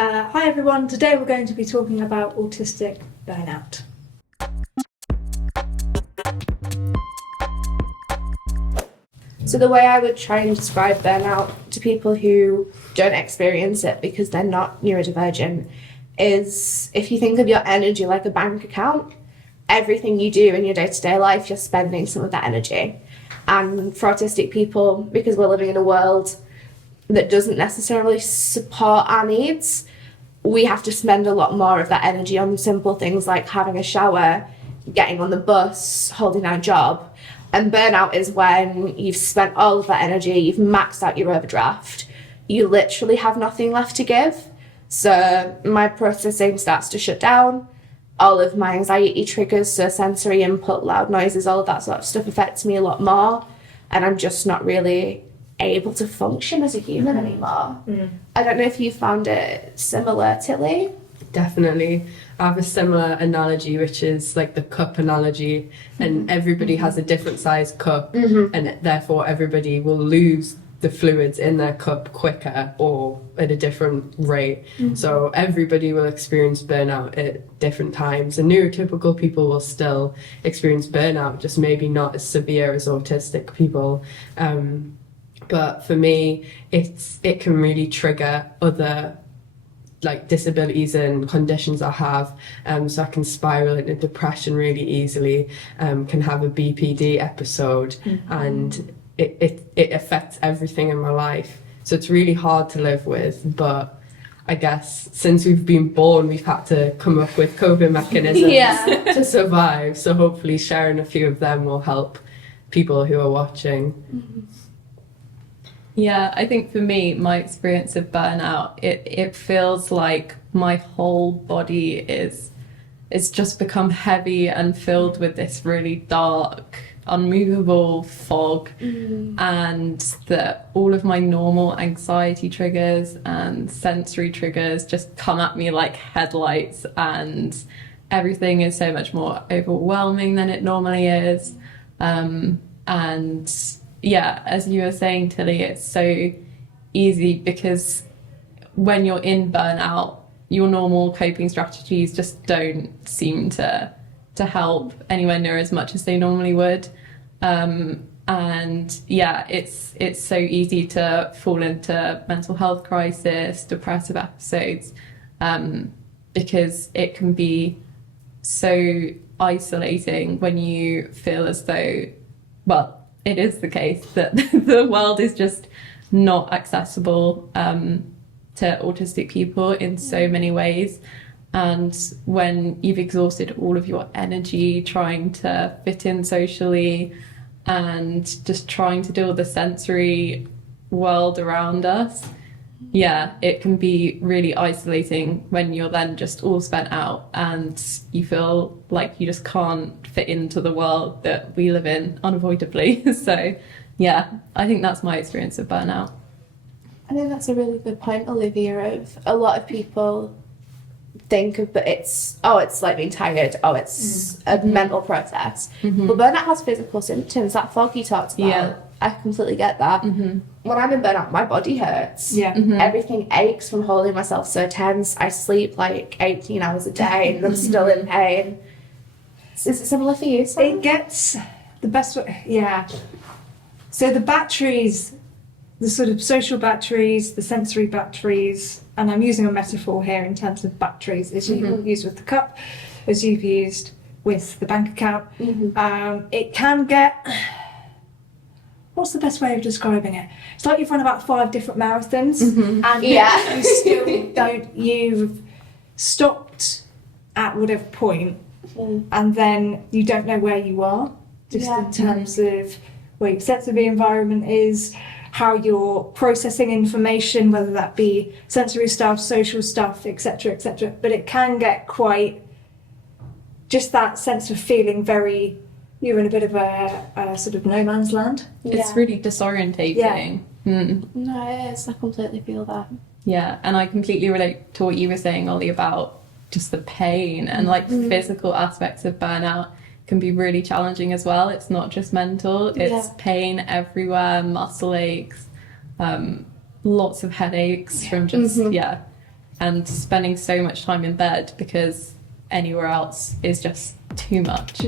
Hi everyone, today we're going to be talking about autistic burnout. So the way I would try and describe burnout to people who don't experience it because they're not neurodivergent is if you think of your energy like a bank account, everything you do in your day-to-day life, you're spending some of that energy. And for autistic people, because we're living in a world that doesn't necessarily support our needs, we have to spend a lot more of that energy on simple things like having a shower, getting on the bus, holding down a job. And burnout is when you've spent all of that energy, you've maxed out your overdraft, you literally have nothing left to give. So my processing starts to shut down, all of my anxiety triggers, so sensory input, loud noises, all of that sort of stuff affects me a lot more, and I'm just not really able to function as a human anymore. I don't know if you found it similar, Tilly? Definitely. I have a similar analogy, which is like the cup analogy, and everybody has a different size cup, and therefore everybody will lose the fluids in their cup quicker or at a different rate. So everybody will experience burnout at different times, and neurotypical people will still experience burnout, just maybe not as severe as autistic people. But for me, it can really trigger other like disabilities and conditions I have, so I can spiral into depression really easily, can have a BPD episode, and it affects everything in my life. So it's really hard to live with, but I guess since we've been born, we've had to come up with coping mechanisms to survive. So hopefully sharing a few of them will help people who are watching. Yeah, I think for me, my experience of burnout, it feels like my whole body is just become heavy and filled with this really dark, unmovable fog, and that all of my normal anxiety triggers and sensory triggers just come at me like headlights, and everything is so much more overwhelming than it normally is. And yeah, as you were saying, Tilly, it's so easy because when you're in burnout, your normal coping strategies just don't seem to help anywhere near as much as they normally would. And yeah, it's so easy to fall into mental health crisis, depressive episodes, because it can be so isolating when you feel as though, well, it is the case that the world is just not accessible to autistic people in so many ways. And when you've exhausted all of your energy trying to fit in socially and just trying to deal with the sensory world around us, yeah, it can be really isolating when you're then just all spent out and you feel like you just can't fit into the world that we live in unavoidably. So yeah, I think that's my experience of burnout. I think that's a really good point, Olivia, of a lot of people think of, but it's like being tired, it's a mental process. But burnout has physical symptoms, that fog you talked about. Yeah. I completely get that. When I'm in burnout, my body hurts. Everything aches from holding myself so tense. I sleep like 18 hours a day and I'm still in pain. Is it similar for you, Sam? It gets the best way, So the batteries, the sort of social batteries, the sensory batteries, and I'm using a metaphor here in terms of batteries, as you've used with the cup, as you've used with the bank account. It can get... What's the best way of describing it? It's like you've run about 5 different marathons, and you still you've stopped at whatever point, and then you don't know where you are, just in terms of where your sense of the environment is, how you're processing information, whether that be sensory stuff, social stuff, etc., etc. But it can get quite, just that sense of feeling very... You're in a bit of a sort of no man's land. It's really disorientating. No, it is. I completely feel that. Yeah, and I completely relate to what you were saying, Ollie, about just the pain and like physical aspects of burnout can be really challenging as well. It's not just mental, it's pain everywhere, muscle aches, lots of headaches from just and spending so much time in bed because anywhere else is just too much.